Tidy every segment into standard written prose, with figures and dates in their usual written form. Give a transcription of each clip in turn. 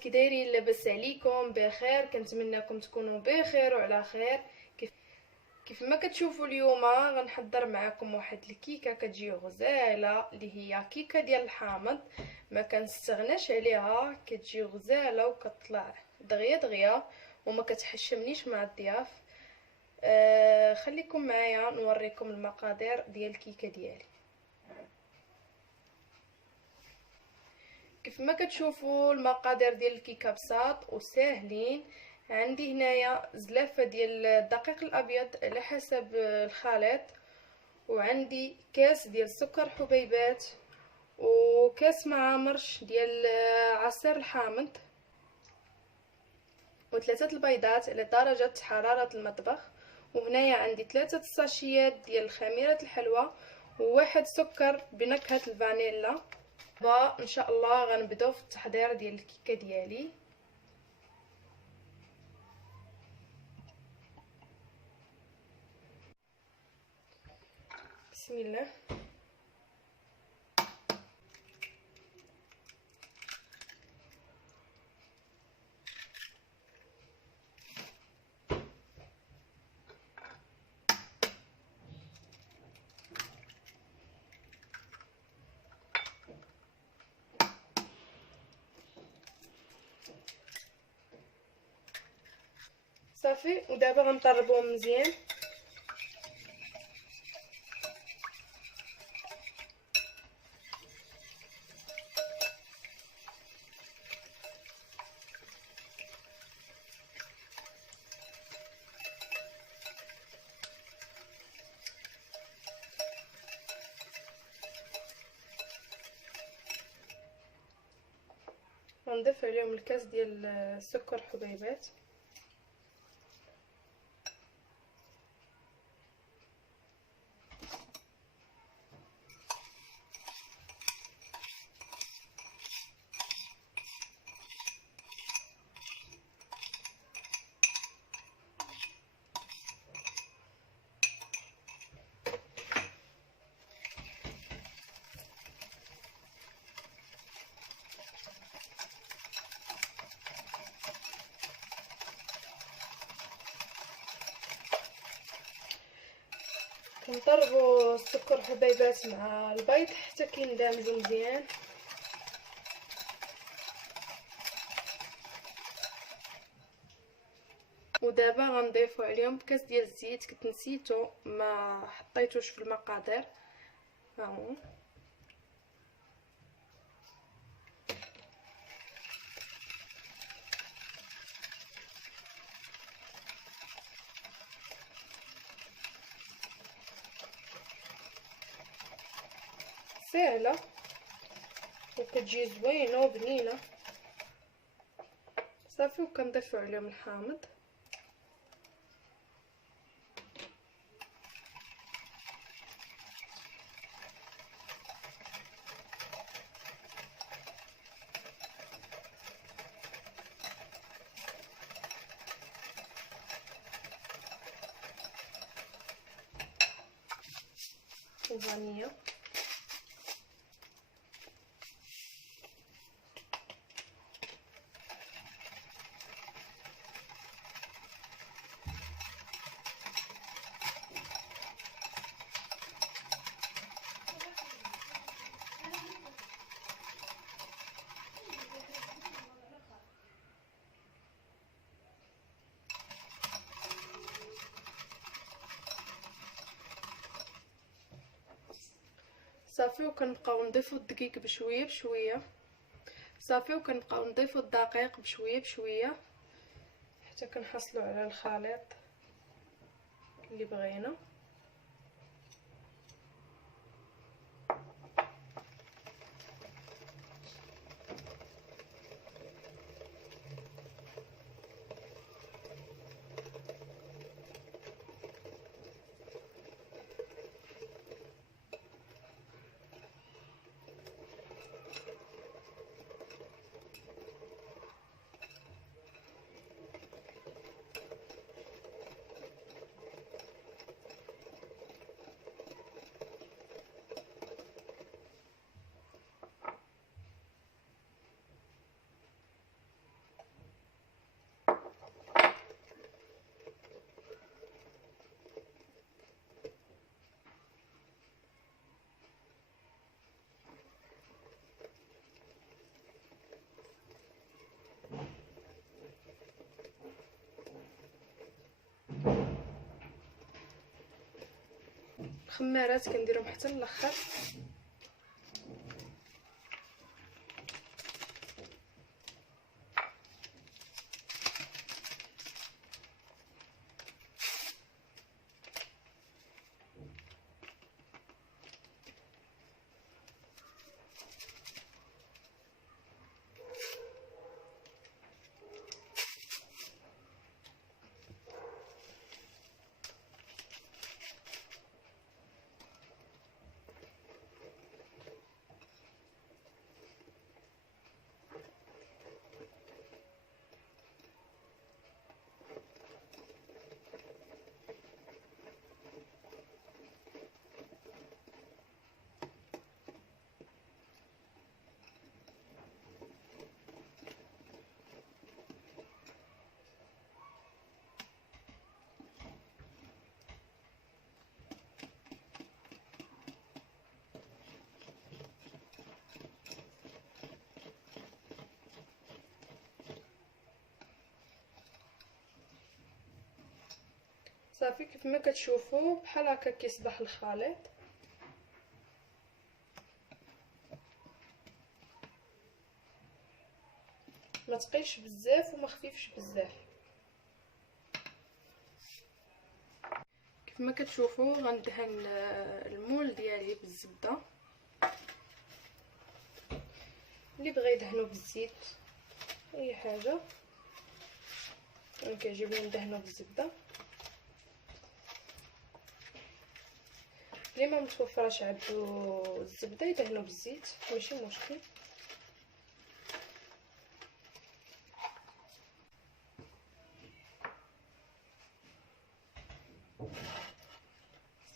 كي دايرين؟ لاباس عليكم؟ بخير، كنتمنىكم تكونوا بخير وعلى خير. كيف ما كتشوفوا اليوم غنحضر معكم واحد الكيكه كتجي غزاله، اللي هي كيكه ديال الحامض. ما كنستغناش عليها، كتجي غزاله وكتطلع دغيا دغيا وما كتحشمنيش مع الضياف. خليكم معايا نوريكم المقادير ديال الكيكه ديالي. كيف ما كتشوفوا المقادير ديال الكيكه بساط وساهلين. عندي هنايا زلافه ديال الدقيق الابيض على حسب الخليط، وعندي كاس ديال سكر حبيبات، وكاس مع مرش ديال عصير الحامض، وثلاثه البيضات على درجه حراره المطبخ. وهنايا عندي 3 ساشيات ديال خميره الحلوى، وواحد سكر بنكهه الفانيلا. ان شاء الله غنبداو في التحضير ديال الكيكه ديالي. بسم الله. صافي، ودابا غنطربوهم مزيان. غنضيف عليهم الكاس ديال السكر حبيبات. كنطربوا السكر حبيبات مع البيض حتى كيندمجوا مزيان. ودابا غنضيفوا عليهم كاس ديال الزيت، كنت نسيتو ما حطيتوش في المقادير. ها هو. سهله وكتجي زوينه وبنينه. صافي، وكنضيفوا عليهم الحامض. وفانيليا. صافي، وكنبقاو نضيفوا الدقيق بشويه بشويه. صافي، وكنبقاو نضيفوا الدقيق بشويه بشويه حتى كنحصلوا على الخليط اللي بغينا. خمارات كنديرهم حتى الاخر. صافي كيف ما كتشوفوا بحال هكا كيصبح الخليط. ما تقيلش بزاف وما خفيفش بزاف. كيف ما كتشوفوا غندهن المول ديالي بالزبده. اللي بغى يدهنو بالزيت اي حاجه، انا كيعجبني ندهنو بالزبده. اللي ما متوفرش عندو الزبده يدهنو بالزيت ماشي مشكل.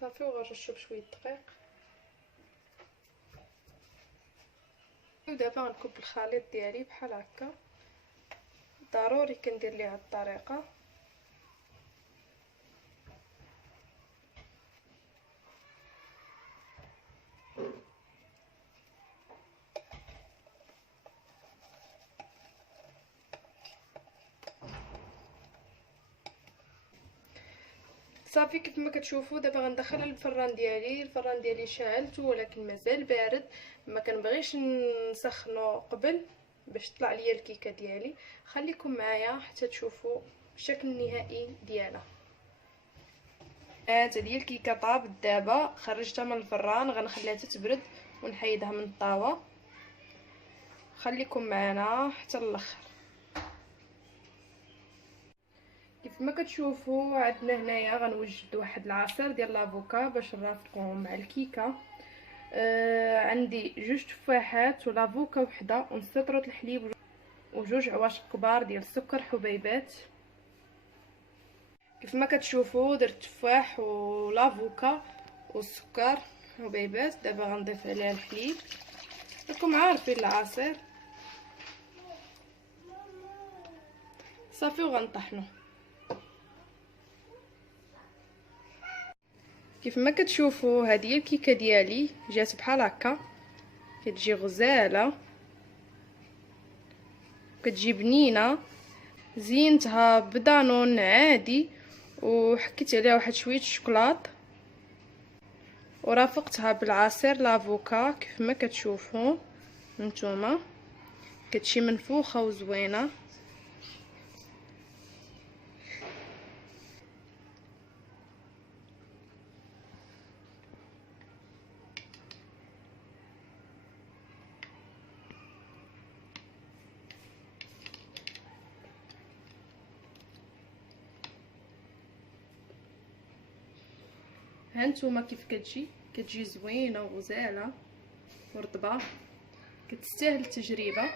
صافي وغنرشو بشويه دقيق. ودابا غنكب الخليط ديالي بحال هكا. ضروري كندير ليه هاد الطريقه. صافي كيف ما كتشوفوا دابا غندخلها للفران ديالي. الفران ديالي شعلته ولكن مازال بارد، ما كنبغيش نسخنو قبل باش تطلع ليا الكيكه ديالي. خليكم معايا حتى تشوفوا الشكل النهائي ديالها. هذه هي الكيكه طابت دابا، خرجتها من الفران غنخليها تتبرد ونحيدها من الطاوه. خليكم معنا حتى الاخر. كيف ما كتشوفوا عندنا هنايا غنوجد واحد العصير ديال لافوكا باش نرافقوه مع الكيكه. عندي جوج تفاحات ولافوكا وحده ونسطرة الحليب وجوج عواشق كبار ديال السكر حبيبات. كيف ما كتشوفوا درت تفاح ولافوكا والسكر حبيبات. دابا غنضيف عليها الحليب، راكم عارفين العصير. صافي وغنطحنوه. كيف ما كتشوفوا هذه هي الكيكه ديالي، جات بحال هكا، كتجي غزاله كتجي بنينه. زينتها بدانون عادي وحكيت عليها واحد شويه الشوكولات ورافقتها بالعصير لافوكا. كيف ما كتشوفوا نتوما كتجي منفوخه وزوينه. هانتوما كيف كتجي زوينه وغزاله ورطبه، كتستاهل التجربه.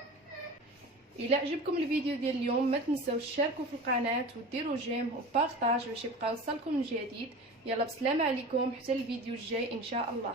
الى عجبكم الفيديو ديال اليوم ما تنساوش تشاركوا في القناه وديروا جيم وبارطاج باش يبقى يوصلكم الجديد. يلا بسلامه عليكم حتى الفيديو الجاي ان شاء الله.